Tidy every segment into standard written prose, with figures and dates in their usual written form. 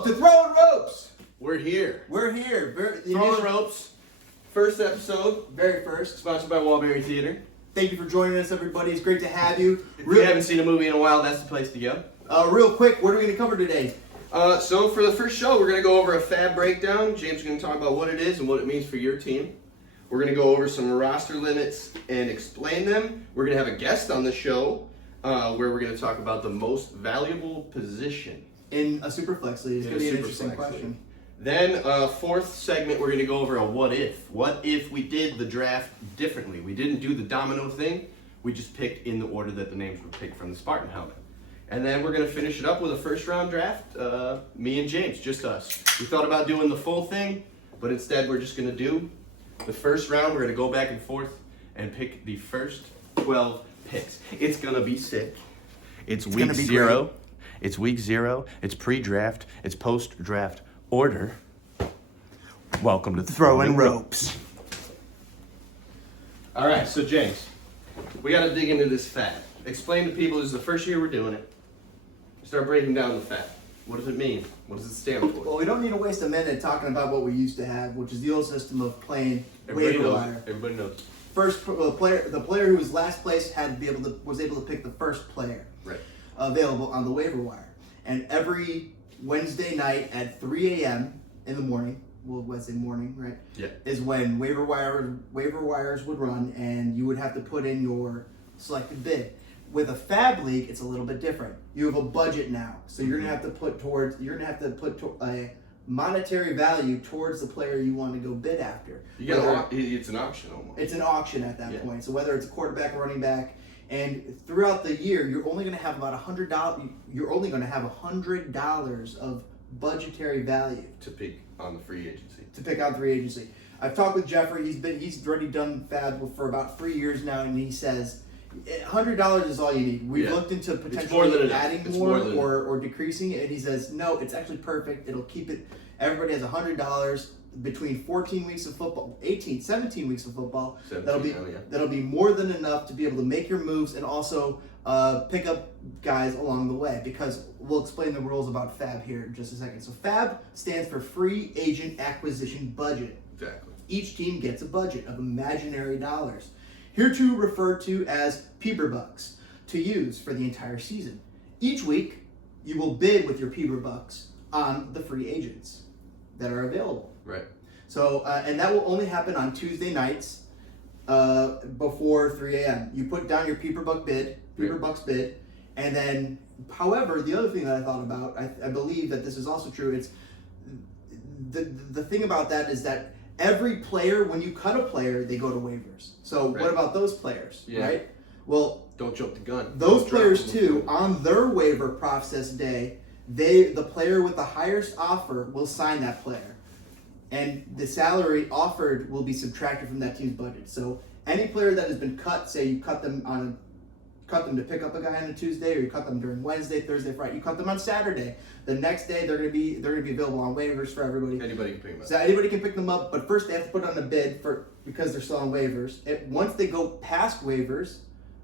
Welcome to Throwin Ropes. We're here. Throwin Ropes. First episode. Very first. Sponsored by Walbury Theater. Thank you for joining us, everybody. It's great to have you. If you haven't seen a movie in a while, that's the place to go. Real quick, what are we going to cover today? So for the first show, we're going to go over a FAAB breakdown. James is going to talk about what it is and what it means for your team. We're going to go over some roster limits and explain them. We're going to have a guest on the show where we're going to talk about the most valuable position In a SuperFlex league. It's going to be an interesting SuperFlex question. league. Then, fourth segment, we're going to go over a what if. What if we did the draft differently? We didn't do the domino thing. We just picked in the order that the names were picked from the Spartan helmet. And then we're going to finish it up with a first round draft, me and James, just us. We thought about doing the full thing, but instead we're just going to do the first round. We're going to go back and forth and pick the first 12 picks. It's going to be sick. It's week 0. Great. It's week 0. It's pre-draft. It's post-draft order. Welcome to Throwin Ropes. All right, so James, we got to dig into this FAAB. Explain to people, this is the first year we're doing it. Start breaking down the FAAB. What does it mean? What does it stand for? Well, we don't need to waste a minute talking about what we used to have, which is the old system of playing waiver wire. Everybody knows. First player, the player who was last place was able to pick the first player available on the waiver wire. And every Wednesday night at 3 a.m. in the morning, well, Wednesday morning, right? Yeah. Is when waiver wires would run, and you would have to put in your selected bid. With a FAAB league, it's a little bit different. You have a budget now, so you're gonna have to put a monetary value towards the player you want to go bid after. It's an auction almost. It's an auction at that point. So whether it's a quarterback or running back, and throughout the year, you're only going to have about $100. You're only going to have $100 of budgetary value to pick on the free agency. I've talked with Jeffrey. He's already done FAAB for about 3 years now, and he says $100 is all you need. We've looked into potentially adding more or decreasing it, and he says no, it's actually perfect. It'll keep it. Everybody has $100 between 14 weeks of football, 17 weeks of football. That'll be more than enough to be able to make your moves and also pick up guys along the way, because we'll explain the rules about FAAB here in just a second. So FAAB stands for Free Agent Acquisition Budget. Exactly. Each team gets a budget of imaginary dollars, hereto referred to as Peeber bucks, to use for the entire season. Each week, you will bid with your Peeber bucks on the free agents that are available. Right. So, and that will only happen on Tuesday nights before 3 a.m. You put down your Peeber bucks bid, and then, however, the other thing that I thought about, I believe that this is also true, it's the thing about that is that every player, when you cut a player, they go to waivers. So what about those players, right? Well, don't jump the gun. Those players too, on their waiver process day, the player with the highest offer will sign that player, and the salary offered will be subtracted from that team's budget. So any player that has been cut, say you cut them to pick up a guy on a Tuesday, or you cut them during Wednesday, Thursday, Friday, you cut them on Saturday. The next day they're gonna be available on waivers for everybody. Anybody can pick them up. So anybody can pick them up, but first they have to put on a bid because they're still on waivers. Once they go past waivers,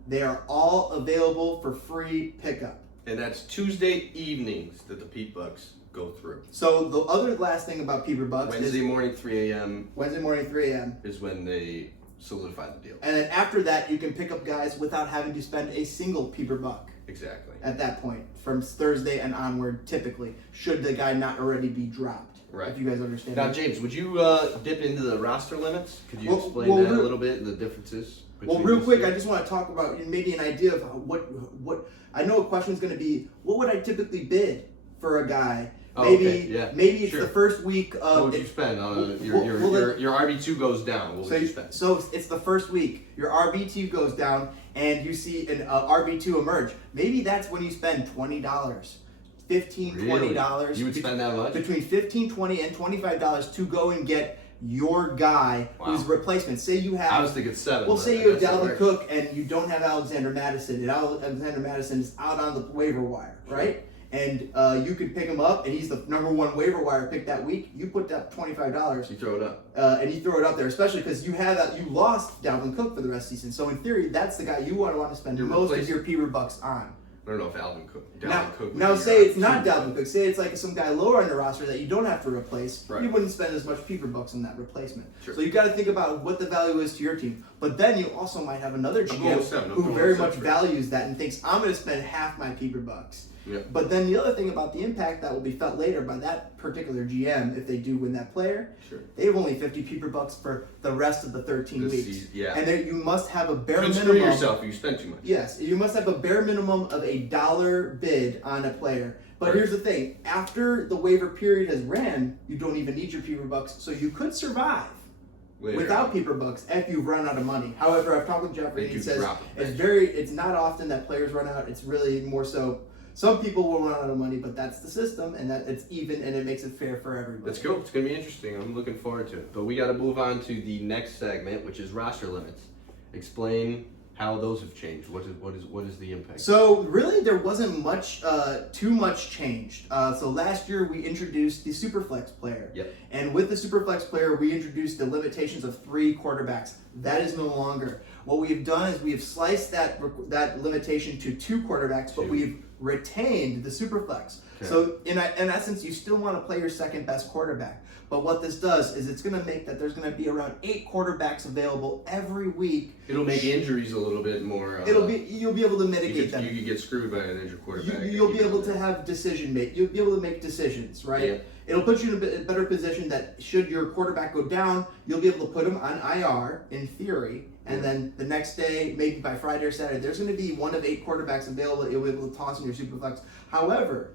they are all available for free pickup. And that's Tuesday evenings that the Pete Bucks go through. So the other last thing about Peeber bucks Wednesday morning 3 a.m. is when they solidify the deal. And then after that, you can pick up guys without having to spend a single Peeber buck. Exactly. At that point, from Thursday and onward, typically, should the guy not already be dropped. Right. If you guys understand. Now, James, would you dip into the roster limits? Could you explain that a little bit, the differences? Well, real quick, I just want to talk about maybe an idea of what I know a question is going to be. What would I typically bid for a guy? Maybe it's the first week of. What would you spend? Your RB2 goes down. What would you spend? So it's the first week. Your RB2 goes down, and you see an RB2 emerge. Maybe that's when you spend $20, $15, $20. You would spend that much? Between $15, $20, and $25 to go and get your guy who's replacement. Say you have. I was thinking 7. Well, say you have Dalvin Cook and you don't have Alexander Madison, and Alexander Madison is out on the waiver wire, right? And you could pick him up, and he's the number 1 waiver wire pick that week. You put that $25. You throw it up. And you throw it up there, especially because you lost Dalvin Cook for the rest of the season. So in theory, that's the guy you want to spend most of your Peeber bucks on I don't know if Dalvin Cook. Now say it's not Dalvin Cook. Say it's like some guy lower on the roster that you don't have to replace. Right. You wouldn't spend as much Peeper bucks on that replacement. Sure. So you got to think about what the value is to your team. But then you also might have another GM who very much values that and thinks, I'm going to spend half my Peeper bucks. Yep. But then the other thing about the impact that will be felt later by that particular GM, if they do win that player, they have only 50 Peeper bucks for the rest of the 13 weeks. And you must have a bare minimum. Screw yourself if you spend too much. Yes, you must have a bare minimum of $1 bid on a player. But here's the thing: after the waiver period has ran, you don't even need your Peeper bucks, so you could survive without Peeper bucks if you've run out of money. However, I've talked with Jeffrey, and he says it's not often that players run out. It's really more so. Some people will run out of money, but that's the system, and that it's even, and it makes it fair for everybody. Let's go. It's going to be interesting. I'm looking forward to it. But we got to move on to the next segment, which is roster limits. Explain how those have changed. What is the impact? So really, there wasn't too much changed. So last year we introduced the SuperFlex player. Yep. And with the SuperFlex player, we introduced the limitations of 3 quarterbacks. That is no longer. What we have done is we have sliced that limitation to 2 quarterbacks, but we've retained the SuperFlex. Okay. So in essence, you still want to play your second best quarterback. But what this does is it's going to make that there's going to be around 8 quarterbacks available every week. It'll make injuries a little bit more. You'll be able to mitigate them. You could get screwed by an injured quarterback. You'll be able to have You'll be able to make decisions, right? Yeah. It'll put you in a better position that should your quarterback go down, you'll be able to put him on IR in theory, and then the next day, maybe by Friday or Saturday, there's going to be 1 of 8 quarterbacks available. You'll be able to toss in your SuperFlex. However,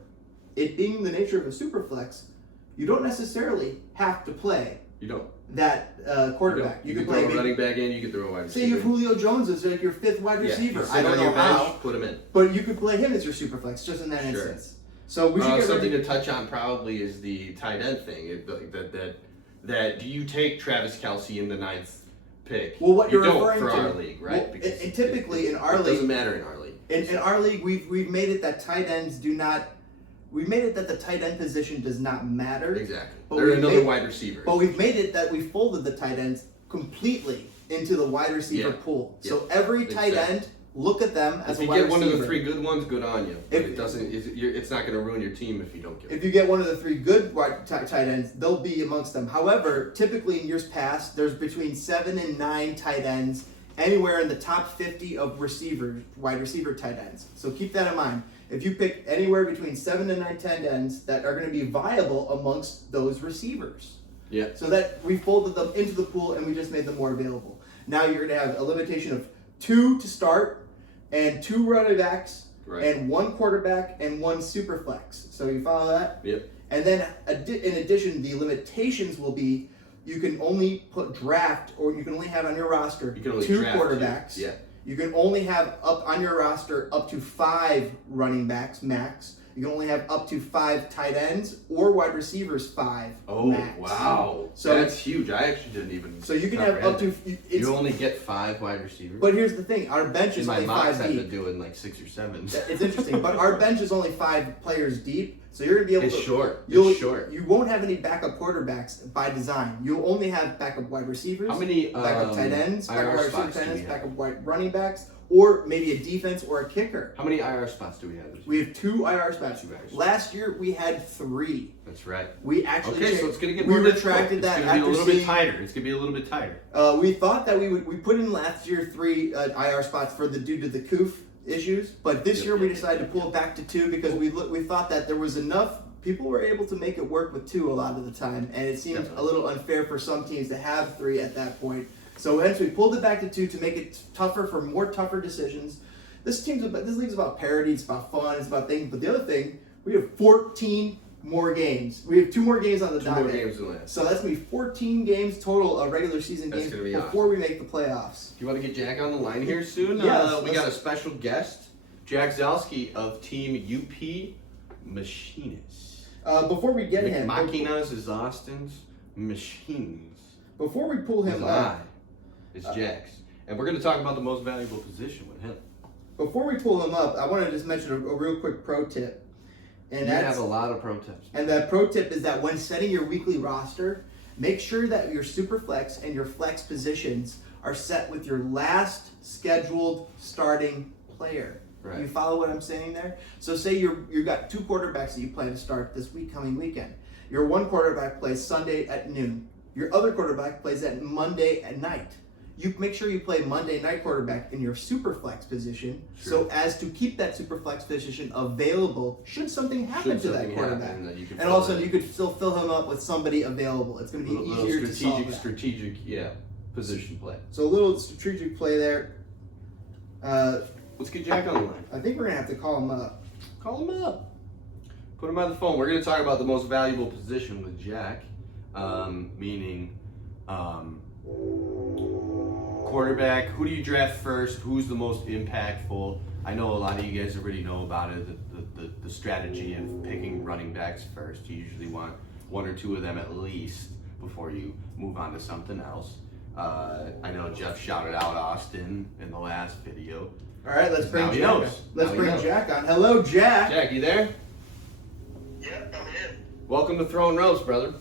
it being the nature of a SuperFlex, you don't necessarily have to play. You don't. That quarterback. You can throw a running back in. You can throw a wide receiver. Say you have Julio Jones as like your 5th wide receiver. I don't know how. Put him in. But you could play him as your SuperFlex just in that instance. So we should get something to touch on probably is the tight end thing. That do you take Travis Kelce in the 9th pick? Well, what you're referring to for our league, right? Well, and typically in our league, it doesn't matter in our league. In our league, we've made it that tight ends do not. We made it that the tight end position does not matter. Exactly. They're another wide receiver. But we've made it that we folded the tight ends completely into the wide receiver pool. So every tight end, look at them as a wide receiver. If you get one of the 3 good ones, good on you. But it's not going to ruin your team if you don't get them. If you get one of the 3 good tight ends, they'll be amongst them. However, typically in years past, there's between 7 and 9 tight ends, anywhere in the top 50 of wide receiver tight ends. So keep that in mind. If you pick anywhere between 7 and 9 tight ends that are going to be viable amongst those receivers. Yeah. So that we folded them into the pool and we just made them more available. Now you're going to have a limitation of 2 to start and 2 running backs and 1 quarterback and 1 SuperFlex. So you follow that? Yep. And then in addition, the limitations will be you can only put draft or you can only have on your roster 2 quarterbacks. Yeah. You can only have up on your roster up to 5 running backs max. You can only have up to 5 tight ends or wide receivers 5 max. Wow. So that's huge. I actually didn't even. So you can have up to. You only get 5 wide receivers. But here's the thing: our bench is only 5 deep. I've been doing like 6 or 7. It's interesting, but our bench is only 5 players deep. So you're gonna be able to. It's short. You won't have any backup quarterbacks by design. You'll only have backup wide receivers. How many backup tight ends, IR spots tight ends, backup wide running backs, or maybe a defense or a kicker. How many IR spots do we have? We have 2 IR spots. Last year we had 3. That's right. We actually so it's gonna get more retracted that after a little bit tighter. It's gonna be a little bit tighter. We thought that we put in last year 3 IR spots due to the COOF issues, but this year we decided to pull it back to 2 because we thought that there was enough. People were able to make it work with 2 a lot of the time, and it seemed a little unfair for some teams to have 3 at that point. So hence we pulled it back to 2 to make it tougher for more tougher decisions. This league's about parity, it's about fun, it's about things. But the other thing, we have 14 more games. We have 2 more games on the docket. 2 more games than last. So that's gonna be 14 games total of regular season games before we make the playoffs. You want to get Jack on the line here soon? Yes. We got a special guest, Jack Zalski of Team UP Machinists. Before we get him, Machinas is Austin's Machines. Before we pull him up, it's Jack's, and we're going to talk about the most valuable position with him. Before we pull him up, I want to just mention a real quick pro tip. And you have a lot of pro tips. And that pro tip is that when setting your weekly roster, make sure that your SuperFlex and your flex positions are set with your last scheduled starting player. Right. You follow what I'm saying there? So say you got two quarterbacks that you plan to start this coming weekend. Your one quarterback plays Sunday at noon. Your other quarterback plays at Monday at night. You make sure you play Monday night quarterback in your SuperFlex position, so as to keep that SuperFlex position available should something happen to that quarterback. And also you could still fill him up with somebody available. It's going to be easier to solve that. Strategic, position play. So a little strategic play there. Let's get Jack on the line. I think we're going to have to call him up. Call him up. Put him on the phone. We're going to talk about the most valuable position with Jack, meaning quarterback. Who do you draft first? Who's the most impactful? I know a lot of you guys already know about it, the strategy of picking running backs first. You usually want one or two of them at least before you move on to something else. I know Jeff shouted out Austin in the last video. All right, let's bring Jack on. Let's bring Jack on. Hello, Jack. Jack, you there? Yep, I'm here. Welcome to Throwin Ropes, brother.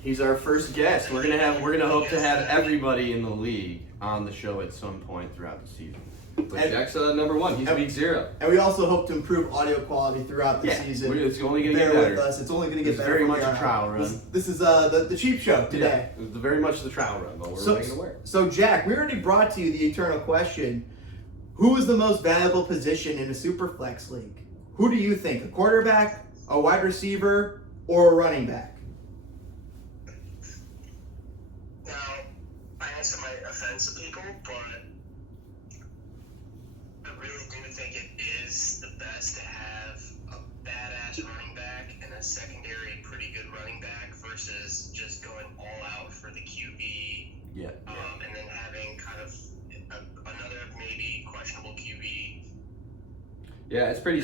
He's our first guest. We're gonna hope to have everybody in the league on the show at some point throughout the season. But Jack's number one. He's week 0. And we also hope to improve audio quality throughout the season. It's only going to get Bear better. with us. It's only going to get better. Very much a trial run. This is the cheap show today. Yeah, it's very much the trial run, but we're making it work. So Jack, we already brought to you the eternal question: who is the most valuable position in a SuperFlex league? Who do you think? A quarterback, a wide receiver, or a running back? Now, I answer my offense to people, but I really do think it is the best to have a badass running back and a secondary pretty good running back versus just going all out for the QB. Yeah. And then having kind of another maybe questionable QB. Yeah, it's pretty.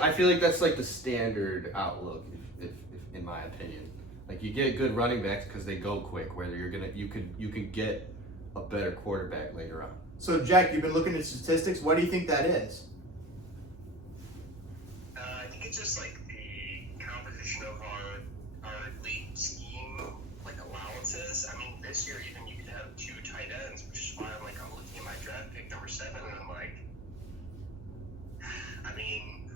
I feel like that's like the standard outlook, if in my opinion. Like you get good running backs because they go quick. Whether you could get a better quarterback later on. So Jack, you've been looking at statistics. What do you think that is? I think it's just like the composition of our league scheme, like allowances. I mean, this year even you could have 2 tight ends, which is why I'm looking at my draft pick number 7, and I'm like, I mean,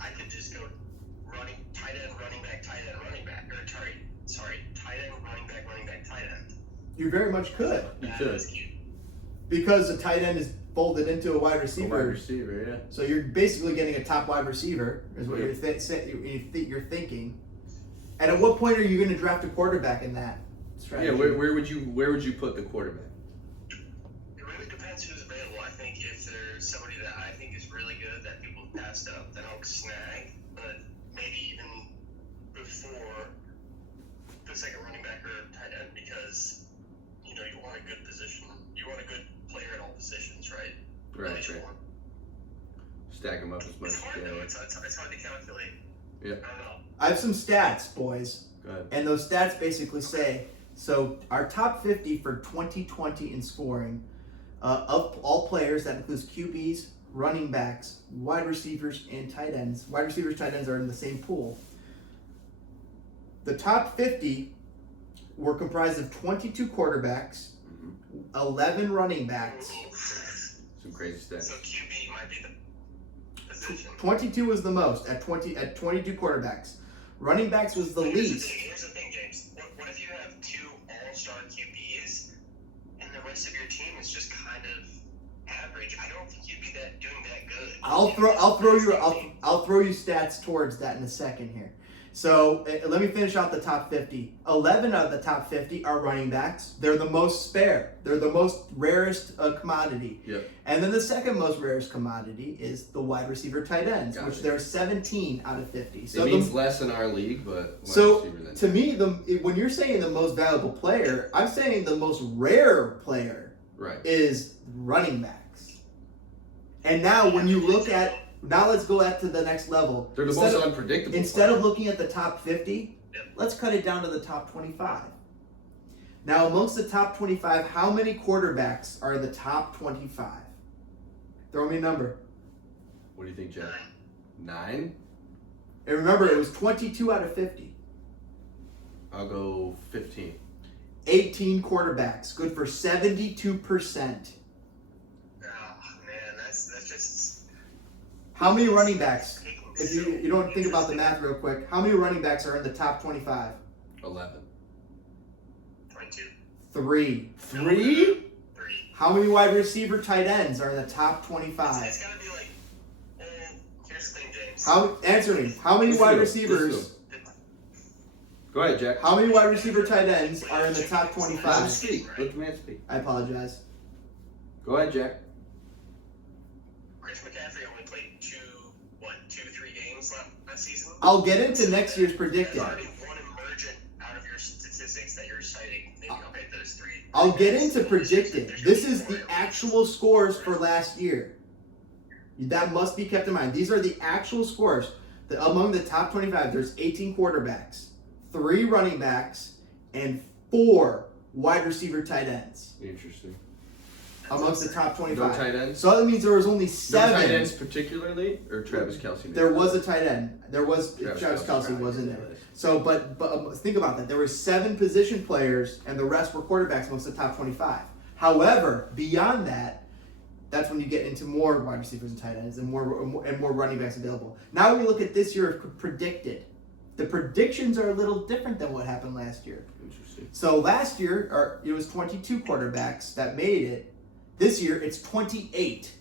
I could just go tight end, running back, tight end, running back, or sorry, tight end, running back, tight end. You very much could. You could. Because a tight end is folded into a wide receiver. A wide receiver, yeah. So you're basically getting a top wide receiver, is what you're thinking. And at what point are you going to draft a quarterback in that strategy? Yeah, where would you put the quarterback? It really depends who's available. I think if there's somebody that I think is really good that people passed up, then I'll snag. But maybe even before the second running back or tight end, because you want a good position. You want a good player at all positions, right? Right. Stack them up as much as you can. It's hard though. It's hard to calculate. Yeah. I don't know. I have some stats, boys. Go ahead. And those stats basically say, so our top 50 for 2020 in scoring of all players, that includes QBs, running backs, wide receivers, and tight ends. Wide receivers, tight ends are in the same pool. The top 50 were comprised of 22 quarterbacks, 11 running backs. Some crazy stats. So QB might be the position. 22 was the most at 22 quarterbacks. Running backs was the least. Here's the thing, James. What if you have 2 all-star QBs and the rest of your team is just kind of average? I don't think you'd be doing that good. I'll throw you stats towards that in a second here. So let me finish out the top 50. 11 out of the top 50 are running backs. They're the most spare. They're the most rarest commodity. Yep. And then the second most rarest commodity is the wide receiver tight ends, which there are 17 out of 50. So it means less in our league, but so to me, when you're saying the most valuable player, I'm saying the most rare player is running backs. And now when you look at let's go to the next level. They're the most unpredictable. Instead of looking at the top 50, let's cut it down to the top 25. Now, amongst the top 25, how many quarterbacks are the top 25? Throw me a number. What do you think, Jeff? 9? And remember, it was 22 out of 50. I'll go 15. 18 quarterbacks, good for 72%. Oh, man, How many running backs? If you don't think about the math real quick, how many running backs are in the top 25? 11. 22. 3. 3? How many wide receiver tight ends are in the top 25? It's gotta be like, here's the thing, James. Answer me. How many wide receivers? Go ahead, Jack. How many wide receiver tight ends are in the top 25? Speak. Let the man speak. I apologize. Go ahead, Jack. Chris McCaffrey only played 2-3 games last season. I'll get into next year's predicted. There's already one emergent out of your statistics that you're citing. Maybe okay, there's 3. I'll get into predicted. This is the actual scores for last year. That must be kept in mind. These are the actual scores. Among the top 25, there's 18 quarterbacks, 3 running backs, and 4 wide receiver tight ends. Interesting. Amongst the top 25. No tight ends? So that means there was only 7. No tight ends particularly? Or Travis Kelce? There was a tight end. There was Travis Kelce was in there. So, but think about that. There were 7 position players, and the rest were quarterbacks amongst the top 25. However, beyond that, that's when you get into more wide receivers and tight ends and more running backs available. Now we look at this year of predicted. The predictions are a little different than what happened last year. Interesting. So last year, it was 22 quarterbacks that made it. This year, it's 28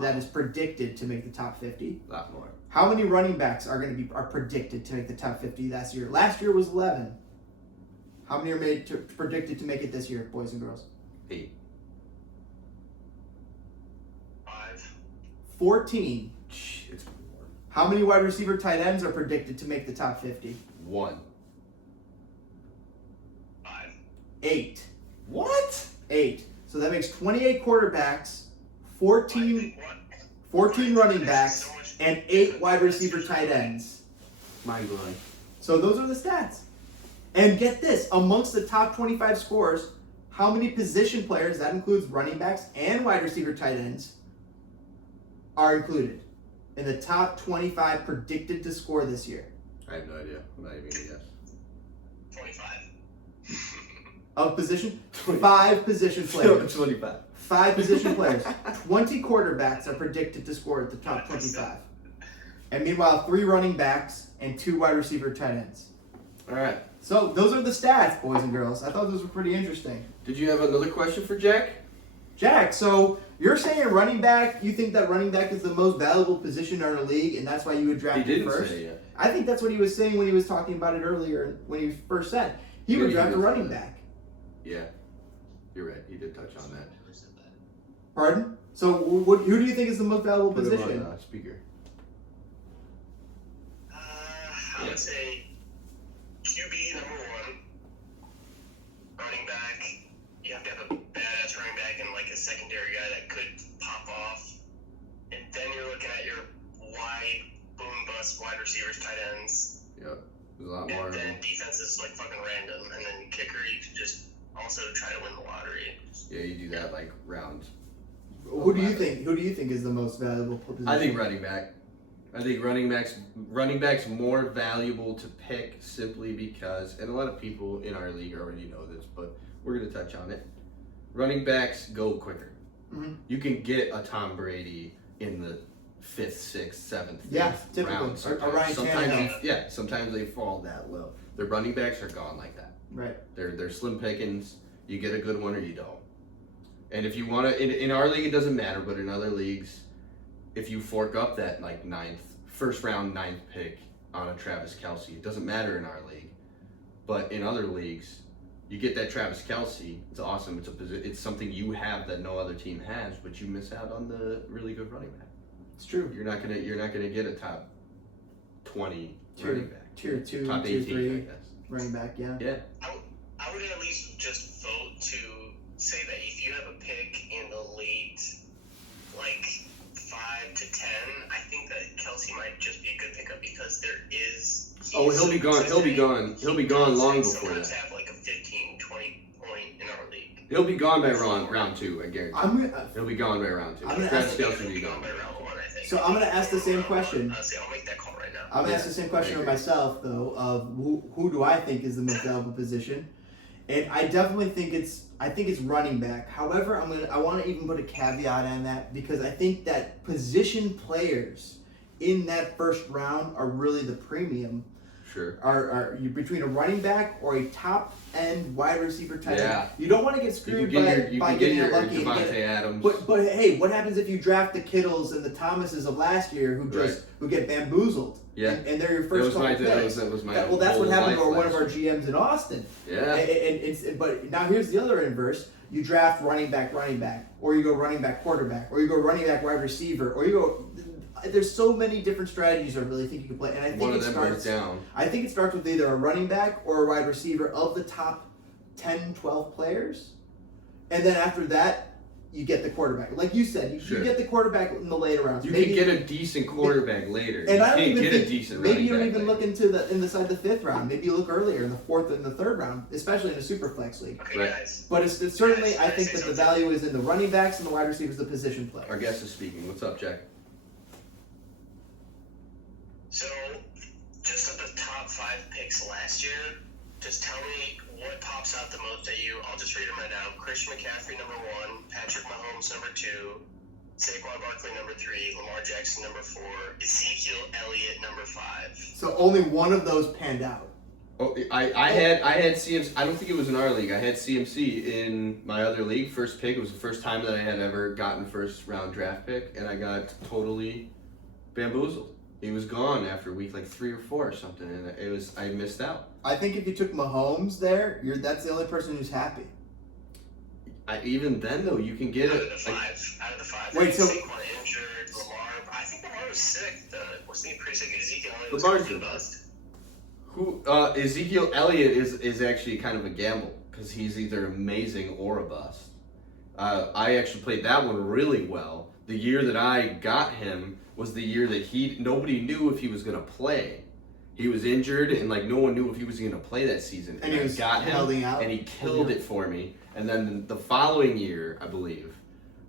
that is predicted to make the top 50. A lot more. How many running backs are predicted to make the top 50 last year? Last year was 11. How many are predicted to make it this year, boys and girls? 8. 5. 14. It's more. How many wide receiver tight ends are predicted to make the top 50? 1. 5. 8. What? 8. So that makes 28 quarterbacks, 14 running backs, and 8 wide receiver tight ends. Mind blowing. So those are the stats. And get this, amongst the top 25 scores, how many position players, that includes running backs and wide receiver tight ends, are included in the top 25 predicted to score this year? I have no idea. I'm not even going to guess. 25. Of position? 5 position players. 25. 5 position players. 20 quarterbacks are predicted to score at the top 25. And meanwhile, 3 running backs and 2 wide receiver tight ends. All right. So those are the stats, boys and girls. I thought those were pretty interesting. Did you have another question for Jack? Jack, so you're saying running back, you think that running back is the most valuable position in our league, and that's why you would draft him first? Say it. I think that's what he was saying when he was talking about it earlier, when he first said. He would draft a running back. Yeah. You're right. He did touch on that. Pardon? So who do you think is the most valuable Put position? him on speaker. I would say QB number 1. Running back, you have to have a badass running back and like a secondary guy that could pop off. And then you're looking at your wide boom bust wide receivers, tight ends. Yep. There's a lot more. And then defense is like fucking random. And then kicker, you can just also try to win the lottery. Yeah, you do that like round. Who do you think? Who do you think is the most valuable position? I think running back. I think running backs more valuable to pick simply because, and a lot of people in our league already know this, but we're going to touch on it. Running backs go quicker. Mm-hmm. You can get a Tom Brady in the 5th, 6th, 7th, 8th round. Sometimes they fall that low. The running backs are gone like that. Right. They're slim pickings. You get a good one or you don't. And if you want to, in our league, it doesn't matter, but in other leagues, if you fork up that like first round 9th pick on a Travis Kelce, it doesn't matter in our league. But in other leagues, you get that Travis Kelce. It's awesome. It's something you have that no other team has, but you miss out on the really good running back. It's true. You're not gonna get a top 20 running back. Tier 2, top tier 18, 3 I guess. running back. Yeah. Yeah. I would at least just vote to say that if you have a pick in the late, like 5 to 10, I think that Kelce might just be a good pickup because there is. Oh, he'll be gone. He'll be gone. He'll be gone long before that. Sometimes have like a 15, 20 point in our league. He'll be gone by round 2. I guarantee. He'll be gone by round 2. Travis Kelce will be gone by round 1, I think. So I'm gonna ask the same question. I'll make that call right now. I'm gonna ask the same question of myself though. Of who do I think is the most valuable position? And I definitely think it's running back. However, I want to even put a caveat on that because I think that position players in that first round are really the premium. Sure. Are you between a running back or a top end wide receiver type? Yeah. You don't want to get screwed by getting lucky. Devontae Adams. But hey, what happens if you draft the Kittles and the Thomases of last year who get bamboozled? Yeah. And they're your first couple picks. That was my well, that's what happened to one of our last GMs in Austin. Yeah. But now here's the other inverse. You draft running back, or you go running back, quarterback, or you go running back, wide receiver, or you go. There's so many different strategies I really think you can play, and I think one of them goes down. I think it starts with either a running back or a wide receiver of the top 10, 12 players, and then after that, you get the quarterback. Like you said, you get the quarterback in the later rounds. You can get a decent quarterback later. And I don't even get think, a decent maybe you don't even later. look into inside the 5th round. Maybe you look earlier in the 4th and the 3rd round, especially in a SuperFlex league. Okay, Right. guys. But it's certainly, I think say that the something? value is in the running backs and the wide receivers, the position players. Our guest is speaking. What's up, Jack? So, just of the top 5 picks last year, just tell me what pops out the most at you. I'll just read them right now. Christian McCaffrey, number 1. Patrick Mahomes, number 2. Saquon Barkley, number 3. Lamar Jackson, number 4. Ezekiel Elliott, number 5. So only one of those panned out. Oh, I had CMC. I don't think it was in our league. I had CMC in my other league. First pick. It was the first time that I had ever gotten first round draft pick, and I got totally bamboozled. He was gone after week like 3 or 4 or something, and I missed out. I think if you took Mahomes there, that's the only person who's happy. Even then though, you can get Out it. of the 5. Wait, so Saquon injured, Lamar. I think Lamar was sick. Wasn't he pretty sick? Ezekiel Elliott was Lamar's kind of good. bust. Ezekiel Elliott is actually kind of a gamble because he's either amazing or a bust. I actually played that one really well. The year that I got him was the year that nobody knew if he was going to play. He was injured and like no one knew if he was going to play that season. And he was got him holding out. and he killed it for me. And then the following year, I believe,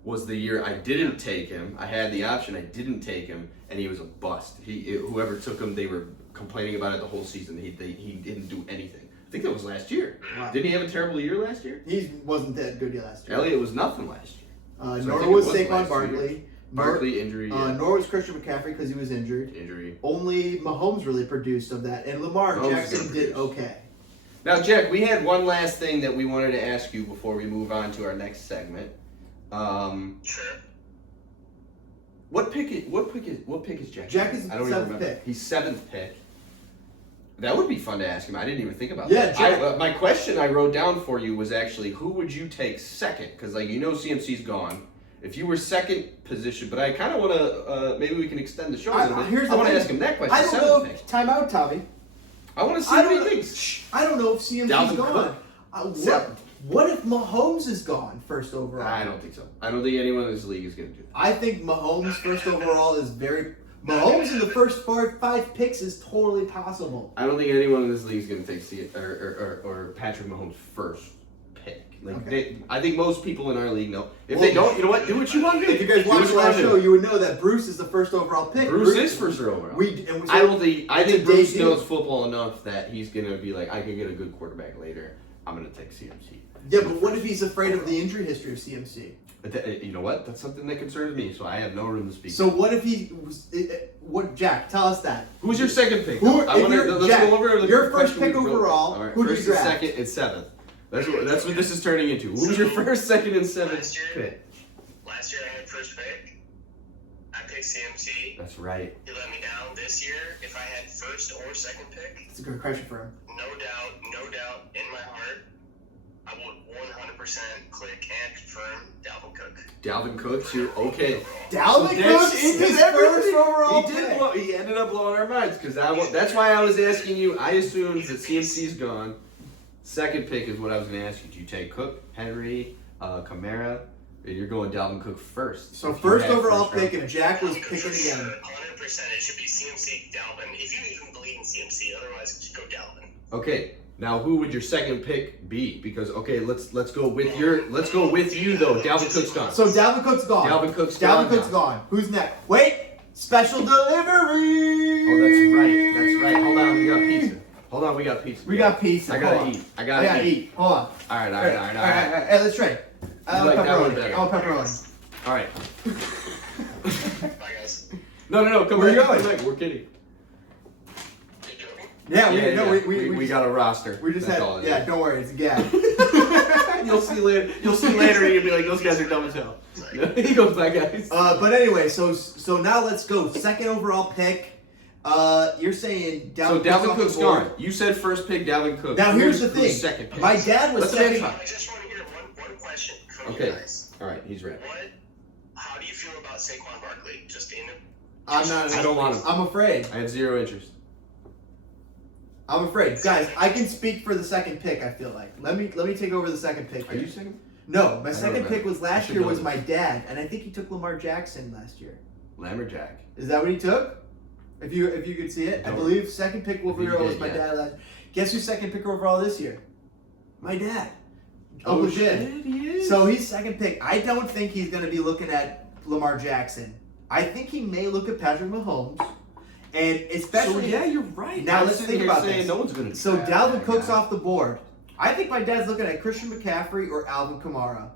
was the year I didn't take him. I had the option, I didn't take him, and he was a bust. Whoever took him, they were complaining about it the whole season. He didn't do anything. I think that was last year. Wow. Didn't he have a terrible year last year? He wasn't that good last year. Elliott was nothing last year. So I Nor think it was was Saquon last Barkley. year. Barkley injury. Nor was Christian McCaffrey because he was injured. Injury. Only Mahomes really produced of that, and Lamar Mahomes Jackson did did produce. okay. Now, Jack, we had one last thing that we wanted to ask you before we move on to our next segment. Sure. What pick is Jack? Jack is I don't even 7th remember. pick. He's 7th pick. That would be fun to ask him. I didn't even think about Yeah, that. Jack. My question I wrote down for you was actually, who would you take second? Because CMC's gone. If you were second position, but I kind of want to, maybe we can extend the show a little bit. I want to ask him that question. I don't 7th know. pick. Time out, Tommy. I want to see what he thinks. I don't know if CMC's Dalvin gone. Cook? What if Mahomes is gone first overall? I don't think so. I don't think anyone in this league is going to do that. I think Mahomes first overall is very. Mahomes in the first 5 picks is totally possible. I don't think anyone in this league is going to take or Patrick Mahomes first pick. Okay. I think most people in our league know. If they don't, you know what? Do what you want to do. If you guys watched the last show, you would know that Bruce is the first overall pick. Bruce is first overall. I think Bruce knows football enough that he's going to be like, I can get a good quarterback later. I'm going to take CMC. Yeah, but what if he's afraid of the injury history of CMC? You know what? That's something that concerns me, so I have no room to speak. So what if he was? Jack, tell us that. Who's your second pick? Jack, Let's go over the your first question pick we wrote. overall. All right, Who do you first and draft? second and 7th. That's what this is turning into. Who was your first, second, and 7th pick? Last year I had first pick. I picked CMC. That's right. He let me down. This year, if I had first or second pick, It's a good question for him. no doubt in my heart, I would 100% click and confirm Dalvin Cook. Dalvin Cook, you're okay. Dalvin Cook is his first overall pick. He ended up blowing our minds because that's why I was asking you. I assumed that CMC's gone. Second pick is what I was going to ask you. Do you take Cook, Henry, Kamara? You're going Dalvin Cook first. So first overall pick, and Jack was Dalvin Cook picking for sure, again. 100%. It should be CMC, Dalvin. If you even believe in CMC, otherwise just go Dalvin. Okay. Now, who would your second pick be? Because let's go with you though. Dalvin Cook's gone. So Dalvin Cook's gone. Dalvin Cook's gone. Dalvin Cook's gone. Who's next? Wait! Special delivery! Oh, that's right. That's right. Hold on, we got pizza. We got pizza. I gotta eat. Hold on. All right. Hey, let's trade. You like that one better. Pepperoni. All right. Bye, guys. No. Come Where back. you going? Come back. We're kidding. You joking? Yeah, we got a roster. We just That's had. all it Yeah, is. don't worry, it's a gag. You'll see later. You'll see later, and you'll be like, those guys are dumb as hell. He goes back, guys. But anyway, so now let's go. Second overall pick. You're saying Dalvin Cook's gone. You said first pick, Dalvin Cook. Now here's the thing. Second pick. My dad was second. I just want to hear one question from you Okay. guys. All right, he's ready. How do you feel about Saquon Barkley? Just in it? I'm not. I don't want him. I'm afraid. I have zero interest. I'm afraid, guys. I can speak for the second pick. I feel like. Let me take over the second pick. Are you second? No, my I second don't pick know. was I last should year know was this. my dad, and I think he took Lamar Jackson last year. Lamberjack. Is that what he took? If you could see it, I believe second pick overall was my dad last. Guess who's second pick overall this year? My dad. Uncle Jim. He is. So he's second pick. I don't think he's going to be looking at Lamar Jackson. I think he may look at Patrick Mahomes, and especially you're right. Now I'm let's sitting think here about saying this. No one's gonna. So draft Dalvin that Cook's guy. off the board. I think my dad's looking at Christian McCaffrey or Alvin Kamara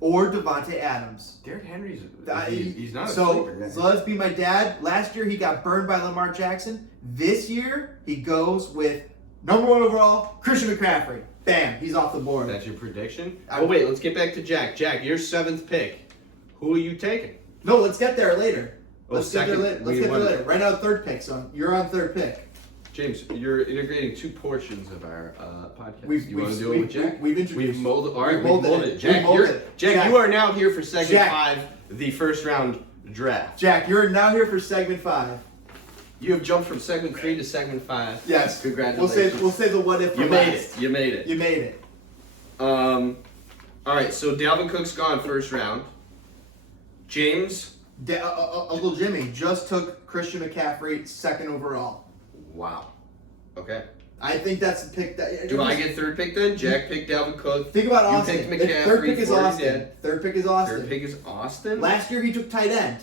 or Devontae Adams. Derrick Henry's. I- He's not a So sleeper guy. let's be my dad. Last year he got burned by Lamar Jackson. This year he goes with number 1 overall Christian McCaffrey. Bam, he's off the board. That's your prediction. Oh wait, let's get back to Jack. Jack, your 7th pick. Who are you taking? No, let's get there later. Oh, Let's get there later. Let's get there later. Right now, third pick. So you're on third pick. James, you're integrating 2 portions of our podcast. We've- you want to we've- do it with Jack? we've introduced- We've molded. All right, we've we've molded molded it. it. Jack, We've molded you're, it. Jack, Jack. you are now here for segment Jack. 5, the first round draft. Jack, you're now here for segment 5. You have jumped from segment 3 to segment 5. Yes. Congratulations. We'll say the what if. For You made last. it. You made it. You made it. All right, so Dalvin Cook's gone first round. James. Uncle Jimmy just took Christian McCaffrey second overall. Wow. Okay. I think that's the pick. Do I get third pick then? Jack picked Dalvin Cook. Think about You Austin. picked McCaffrey Third pick is before he Austin. did. Third pick is Austin. Third pick is Austin. Last year he took tight end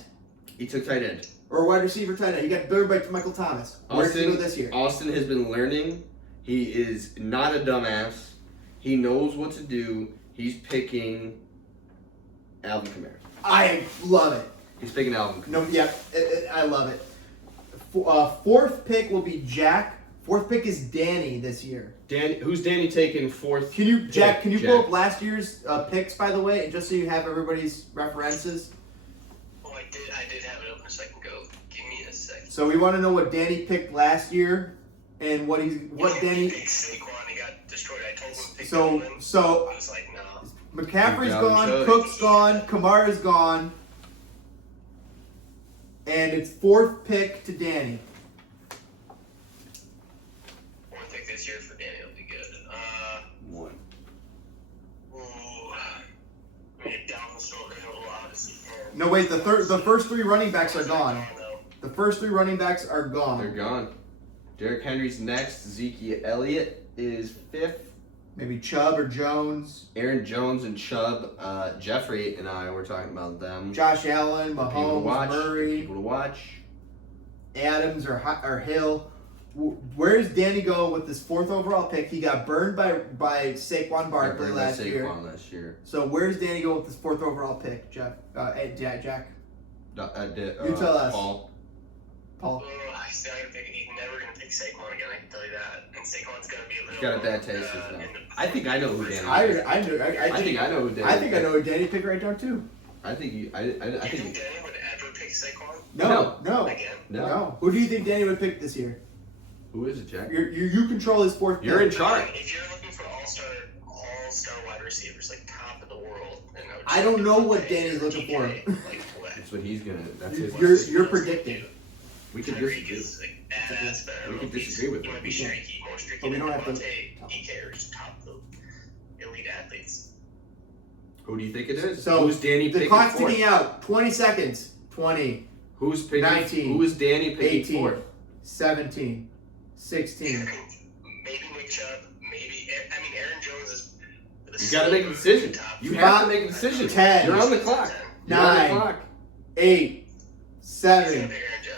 He took tight end. or wide receiver tight end. He got burned by Michael Thomas. Where does he go this year? Austin has been learning. He is not a dumbass. He knows what to do. He's picking Alvin Kamara. I love it. He's picking Alvin Kamara. No, yeah, I love it. Fourth pick will be Jack. Fourth pick is Danny this year. Who's Danny taking fourth? Can you, Jack? pick? Can you pull up last year's picks, by the way, and just so you have everybody's references? Oh, I did have it open a second ago. Give me a second. So we want to know what Danny picked last year, and what He Danny. picked Saquon, he got destroyed. I told him to pick So Throwin. I was like, no. McCaffrey's Down gone, Cook. Cook's gone, Kamara's gone, and it's fourth pick to Danny. One pick this year for Danny will be good. One. I mean, Dalvin's still available, obviously. No, wait. The first 3 running backs are gone. though. The first 3 running backs are They're gone. gone. Derrick Henry's next. Zeke Elliott is 5th. Maybe Chubb or Jones, Aaron Jones and Chubb. Jeffrey and I were talking about them. Josh Allen, People to Mahomes, watch. Murray, People to watch. Adams or Hill. Where's Danny going with this 4th overall pick? He got burned by Saquon Barkley last year. last year. So where's Danny going with this 4th overall pick, Jeff? Jack. You tell us. Paul. Paul. He's never going to pick Saquon again, I can tell you that. And Saquon's going to be He's got a bad taste in his mouth. I think I know who Danny I is. think I know who Danny picked right now too. I think You think Danny would ever pick Saquon? No. Again? No. Who do you think Danny would pick this year? Who is it, Jack? You control his 4th pick. You're in charge. If you're looking for all-star wide receivers, like top of the world, then I don't know what Danny's looking for. Like what? That's what he's gonna. That's his. You're predicting. We could Tyreek disagree. is like badass, but I don't We know could if he's- disagree with he that. might be We can. streaky, more streaky But we than don't have to- Devontae. He cares top of the elite athletes. Who do you think it is? So Who's Danny the picking clock's fourth? ticking out. 20 seconds. 20, Who's picking? 19, Who is Danny picking 18, fourth? 17, 16. Maybe Nick Chubb. Maybe Aaron Jones is. You gotta make a decision. You have to make a decision. 10. You're on the clock. You're on the 9, clock. 8, 7. Aaron Jones.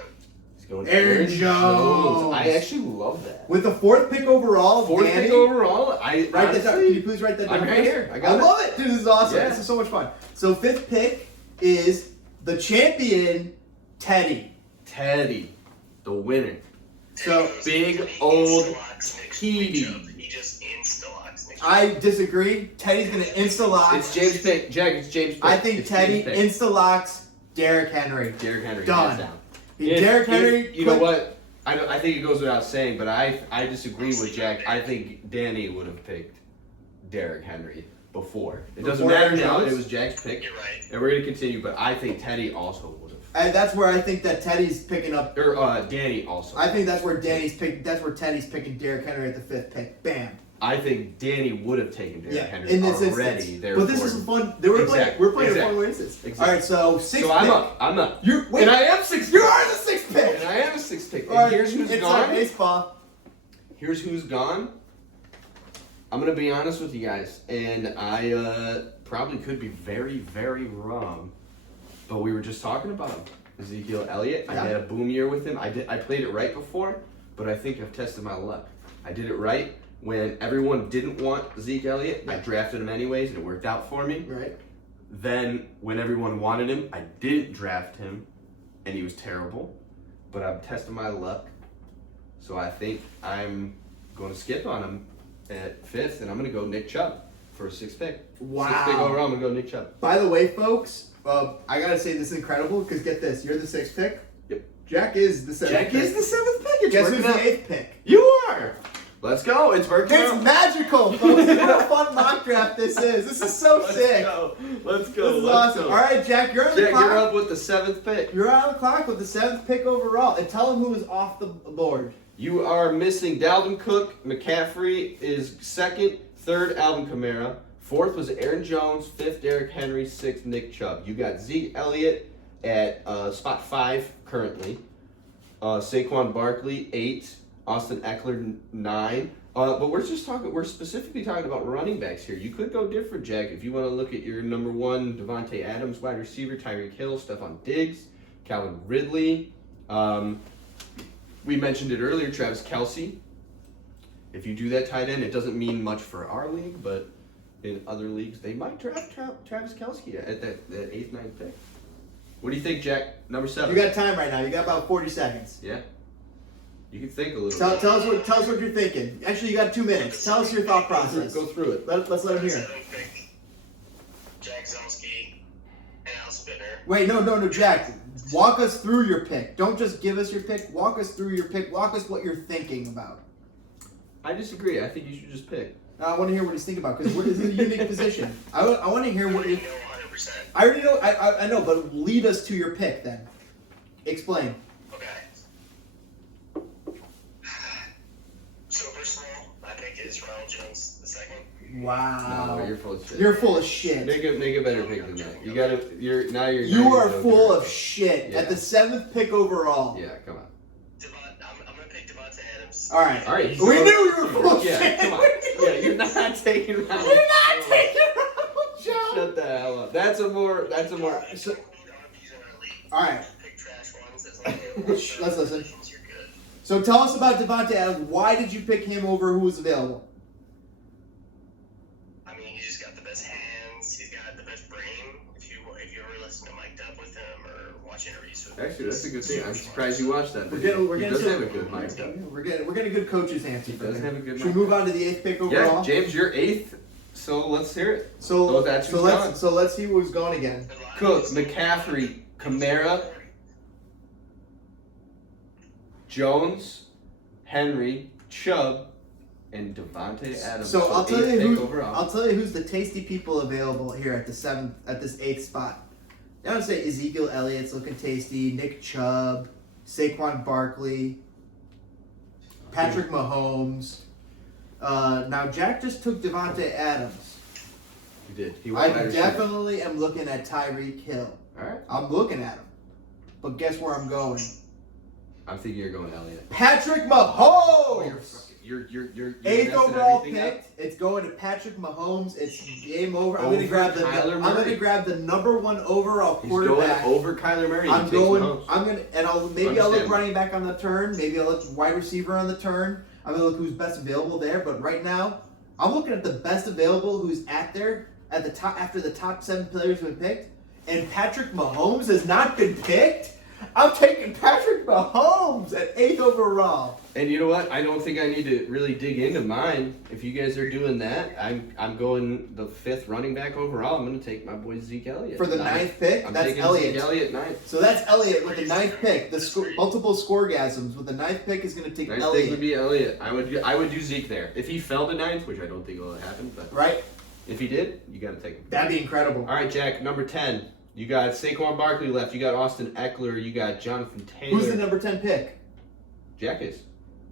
He's going Aaron Jones. I actually love that. With the 4th pick overall, Fourth Danny, pick overall. write that down. Can you please write that down? I'm right here. I love it. Dude, this is awesome. Yeah. This is so much fun. So 5th pick is the champion, Teddy. Teddy, the winner. So big old Petey. He just insta-locks Nick Chubb. I disagree. Teddy's gonna insta-lock. It's James' pick. Jack, it's James' pick. I think it's Teddy James' pick. insta-locks Derrick Henry. Derrick Henry. Done. Hands down. Derrick Henry. You know what? I think it goes without saying, but I disagree with Jack. I think Danny would have picked Derrick Henry before. It doesn't Before matter Aaron now. Jones? It was Jack's pick, You're right. and we're gonna continue. But I think Teddy also would have. And that's where I think that Teddy's picking up. Or Danny also. I think that's where That's where Teddy's picking Derrick Henry at the 5th pick. Bam. I think Danny would have taken Derrick Henry in this already. instance. But this is fun. We're playing a fun instance. Exactly. All right, so 6th pick. So I'm up. And I am 6th pick. You are the 6th pick. And I am a 6th pick. All And right, here's who's it's gone. our baseball. Here's who's gone. I'm gonna be honest with you guys, and I probably could be very, very wrong, but we were just talking about him. Ezekiel Elliott. I Yeah. had a boom year with him. I played it right before, but I think I've tested my luck. I did it right when everyone didn't want Zeke Elliott. I drafted him anyways, and it worked out for me. Right. Then when everyone wanted him, I didn't draft him, and he was terrible. But I'm testing my luck, so I think I'm going to skip on him at 5th, and I'm going to go Nick Chubb for a 6th pick. Wow. 6th pick overall, I'm going to go Nick Chubb. By the way, folks, I gotta say this is incredible because get this, you're the 6th pick. Yep. Jack is the 7th pick. Jack is the 7th pick. It's Guess who's working the out. 8th pick? You are. Let's go. It's working It's out. magical, folks. What a fun mock draft this is. This is so sick. Let's go. This is Let's awesome. go. All right, Jack, you're on the Jack, clock. you're up with the 7th pick. You're on the clock with the 7th pick overall. And tell them who is off the board. You are missing Dalvin Cook. McCaffrey is 2nd. 3rd, Alvin Kamara. 4th was Aaron Jones. 5th, Derrick Henry. 6th, Nick Chubb. You got Zeke Elliott at spot 5 currently. Saquon Barkley 8. Austin Eckler 9. But we're specifically talking about running backs here. You could go different, Jack, if you want to look at your number 1, Devontae Adams, wide receiver, Tyreek Hill, Stephon Diggs, Calvin Ridley. We mentioned it earlier, Travis Kelce. If you do that tight end, it doesn't mean much for our league, but in other leagues, they might draft Travis Kelce at that 8th, 9th pick. What do you think, Jack? Number 7. You got time right now. You got about 40 seconds. Yeah. You can think a little Tell bit. us what you're thinking. Actually, you got 2 minutes. Tell us your thought process. Go through it. Let's let him hear. 7th pick, Jack Zelski, and Al Spinner. Wait, no, Jack. Walk us through your pick. Don't just give us your pick. Walk us through your pick. Walk us what you're thinking about. I disagree. I think you should just pick. I want to hear what he's thinking about because we're in a unique position. I want to hear what you. You know 100%. I already know. I know, but lead us to your pick then. Explain. Okay. So first of all, my pick is Ronald Jones II. Wow. No, you're full of shit. You're full of shit. Make a better pick than that. You gotta. You are full of shit. Yeah. At the 7th pick overall. Yeah, come on. I'm gonna pick Devontae Adams. All right. All right. We knew you were full of Yeah, shit. come on. Yeah, you're not taking Ronald. You're not taking Ronald Jones. Shut the hell up. That's a more. So, all right. Pick trash ones as long as Let's listen. You're good. So tell us about Devontae Adams. Why did you pick him over who was available? I mean, he's just got the best hands. He's got the best brain. If you ever listen to Mike Up with him or watch interviews with him. Actually, that's a good thing. I'm surprised you watched that. We're He getting does to- have a good mic up. We're getting good coaches answer. He does have a good Should we mic. move on to the 8th pick Yeah, overall? James, you're 8th. So let's hear it. So that's who's gone. let's see who's gone again. Cook, McCaffrey, Kamara, Jones, Henry, Chubb, and Devontae Adams. So I'll tell 8th you pick who. overall. I'll tell you who's the tasty people available here at this 8th spot. I would say Ezekiel Elliott's looking tasty. Nick Chubb, Saquon Barkley, Patrick Mahomes. Now Jack just took Devontae Adams. You did. He I went wide receiver. definitely am looking at Tyreek Hill. All right. I'm looking at him. But guess where I'm going? I'm thinking you're going Elliott. Patrick Oh, Mahomes! you're 8th messing overall everything up. picked. It's going to Patrick Mahomes. It's game over. I'm Over gonna grab the. Kyler I'm Murray. gonna grab the number 1 overall He's quarterback. going over Kyler Murray. I'm He takes going. Mahomes. I'm gonna, and I'll look Understand. running back on the turn. Maybe I'll look wide receiver on the turn. I'm gonna look who's best available there. But right now, I'm looking at the best available who's at the top after the top 7 players have been picked, and Patrick Mahomes has not been picked. I'm taking Patrick Mahomes at 8th overall. And you know what? I don't think I need to really dig into mine. If you guys are doing that, I'm going the 5th running back overall. I'm going to take my boy Zeke Elliott. For the 9th pick? I'm That's taking Elliott. Zeke Elliott 9th. So that's Elliott with the 9th pick. The multiple scoregasms with the 9th pick is going to take 9th Elliott. pick would be Elliott. I would do Zeke there. If he fell to 9th, which I don't think will happen, but Right? if he did, you got to take him. That'd be incredible. All right, Jack, number 10. You got Saquon Barkley left. You got Austin Eckler. You got Jonathan Taylor. Who's the number 10 pick? Jack is.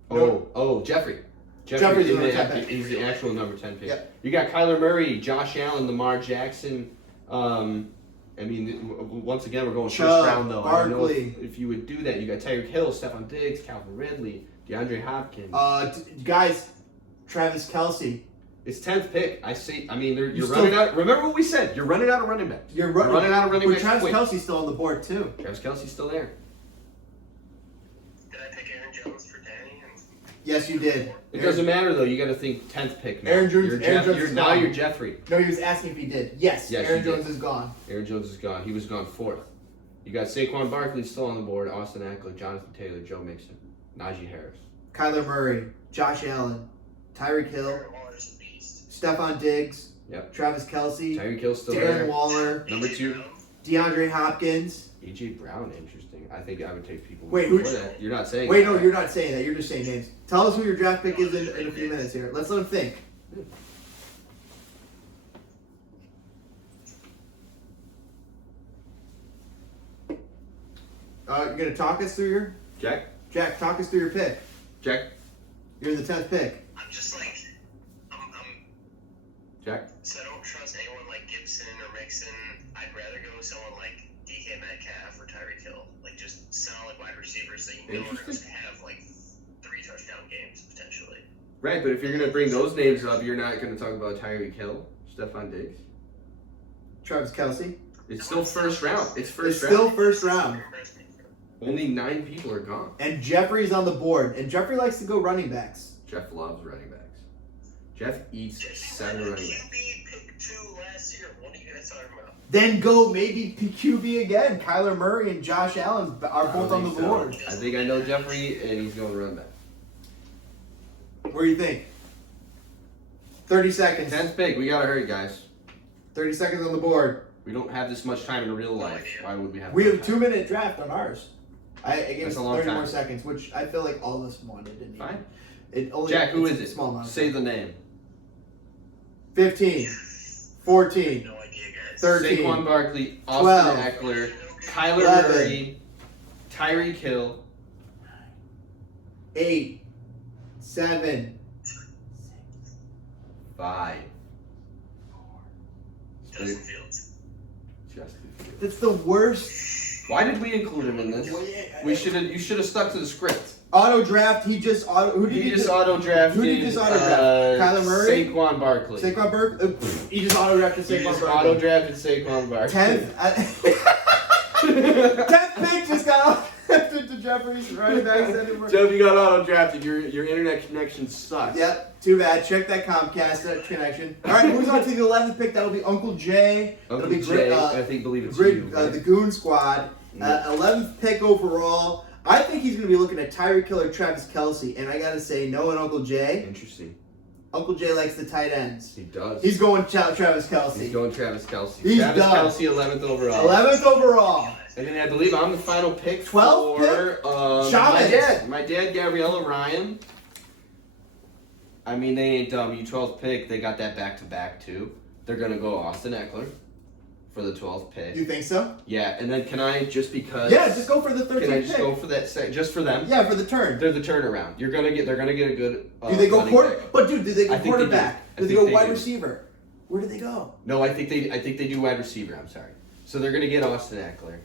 No. Jeffrey. Jeffrey's the is number 10 pick. He's the actual number 10 pick. Yep. You got Kyler Murray, Josh Allen, Lamar Jackson. I mean, once again, we're going Chubb, first round, though. I don't know Barkley. if you would do that. You got Tyreek Hill, Stephon Diggs, Calvin Ridley, DeAndre Hopkins. Guys, Travis Kelce. It's 10th pick. You're still- running out. Remember what we said. You're running out of running backs. You're running out of running but backs. Travis quick. Kelce's still on the board, too. Travis Kelce's still there. Did I pick Aaron Jones for Danny? Yes, you did. It doesn't matter though. You got to think 10th pick now. Aaron Jones- You're Aaron Jones is now gone. you're Jeffrey. No, he was asking if he did. Yes, Yes, Aaron he did. Jones is gone. Aaron Jones is gone. He was gone 4th. You got Saquon Barkley still on the board. Austin Eckler, Jonathan Taylor, Joe Mixon, Najee Harris. Kyler Murray, Josh Allen, Tyreek Hill, Aaron Waller's a beast. Stephon Diggs, Yep. Travis Kelce, Tyreek Hill's still Darren there. Waller, Number AJ 2. Brown. DeAndre Hopkins. A.J. Brown, interesting. I think I would take people. Wait, before who's- that. You're not saying. Wait, that. no, you're not saying that. You're just saying names. Tell us who your draft pick is in a few minutes here. Let's let him think. You're going to talk us through your... Jack, talk us through your pick. Jack. You're the 10th pick. I'm just like, Jack. so I don't trust anyone like Gibson or Mixon. I'd rather go with someone like DK Metcalf or Tyreek Hill. Like just solid wide receivers that you know are going to have like 3 touchdown games potentially. Right, but if you're gonna bring those names up, you're not gonna talk about Tyreek Hill, Stephon Diggs. Travis Kelce. It's still first round. It's It's first round. still first round. Only 9 people are gone. And Jeffrey's on the board. And Jeffrey likes to go running backs. Jeff loves running backs. Jeff eats 7 running backs. QB pick 2 last year. What are you guys talking about? Then go maybe QB again. Kyler Murray and Josh Allen are I both don't on the think so. board. I think I know Jeffrey, and he's going to run back. Where do you think? 30 seconds. 10th pick. We gotta hurry, guys. 30 seconds on the board. We don't have this much time in real life. Why would we have? We more have a time? 2-minute draft on ours. I gave That's us a long 30 time. more seconds, which I feel like all of us wanted. Didn't Fine. It only, Jack, who it's is a it? Small amount. Say the name. 15, 14, No idea, guys. 13, Saquon Barkley, 12, Austin Eckler, Kyler 11, Murray, Tyreek Hill. 8, 7, 5. Justin Fields. Justin Fields. That's the worst. Why did we include him in this? You should have stuck to the script. Auto draft. He just auto. Who did He just auto drafted. Who did he just auto draft? Kyler Murray? Saquon Barkley. Saquon Barkley. He just auto drafted He Saquon just Barkley. auto drafted Saquon Barkley. 10th pick just got drafted to Jeffrey's running backs anymore. Jeff, you got auto drafted. Your internet connection sucks. Yep, too bad. Check that Comcast connection. All right, who's on to the 11th pick? That'll be Uncle Jay. Uncle That'll be Jay, great. I think believe it's you. Right? The Goon Squad. 11th pick overall. I think he's going to be looking at Tyreek Hill or Travis Kelce, and I got to say, knowing Uncle Jay, Interesting. Uncle Jay likes the tight ends. He does. He's going Travis Kelce. He's going Travis Kelce. He's Travis done. Kelce, 11th overall. 11th overall. And then I believe I'm the final pick 12th for my Chavez. dad. My dad, Gabriella Ryan. I mean, they ain't dumb. You 12th pick, they got that back-to-back, too. They're going to go Austin Eckler for the 12th pick. You think so? Yeah, and then can I, just because... Yeah, just go for the 13th Can I pick. just go for that, just for them? Yeah, for the turn. They're the turnaround. They're gonna get a good. Do they go running quarter? back. But dude, do they go I think they do. quarterback? I Do they think go they wide do. receiver? Where do they go? No, I think they do wide receiver. I'm sorry. So they're gonna get Austin Eckler.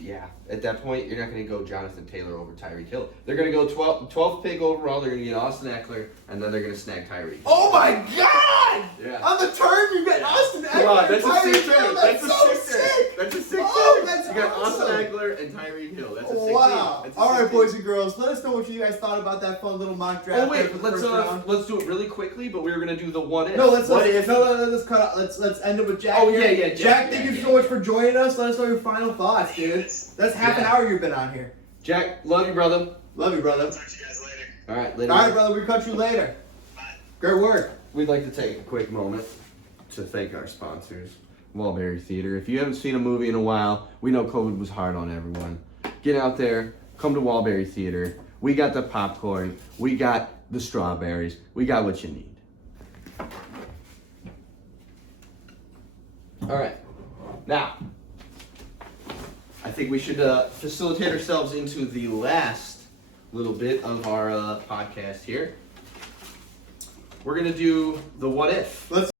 Yeah. At that point, you're not gonna go Jonathan Taylor over Tyreek Hill. They're gonna go 12th pick overall. They're gonna get Austin Eckler, and then they're gonna snag Tyreek. Oh my God! Yeah. On the turn, you get Austin Eckler. Come on, that's a Tyreek sick Hill. turn. That's a so sick turn. sick. That's a sick Oh, turn. that's You got awesome. Austin Eckler and Tyreek Hill. That's a sick Wow! team. That's a All sick right, team. boys and girls, let us know what you guys thought about that fun little mock draft. Oh wait, for the first round. let's do it really quickly. But we were gonna do the what if. No, let's what if. let's cut out. Let's end it with Jack. Oh, here. yeah, Jack, thank you so much for joining us. Let us know your final thoughts. dude. That's half an hour you've been on here. Jack, love you, brother. Love you, brother. I'll talk to you guys later. All right, later. All right, brother. We'll catch you later. Bye. Great work. We'd like to take a quick moment to thank our sponsors, Walberry Theater. If you haven't seen a movie in a while, we know COVID was hard on everyone. Get out there, come to Walberry Theater. We got the popcorn, we got the strawberries, we got what you need. All right, now, I think we should facilitate ourselves into the last little bit of our podcast here. We're gonna do the what if. Let's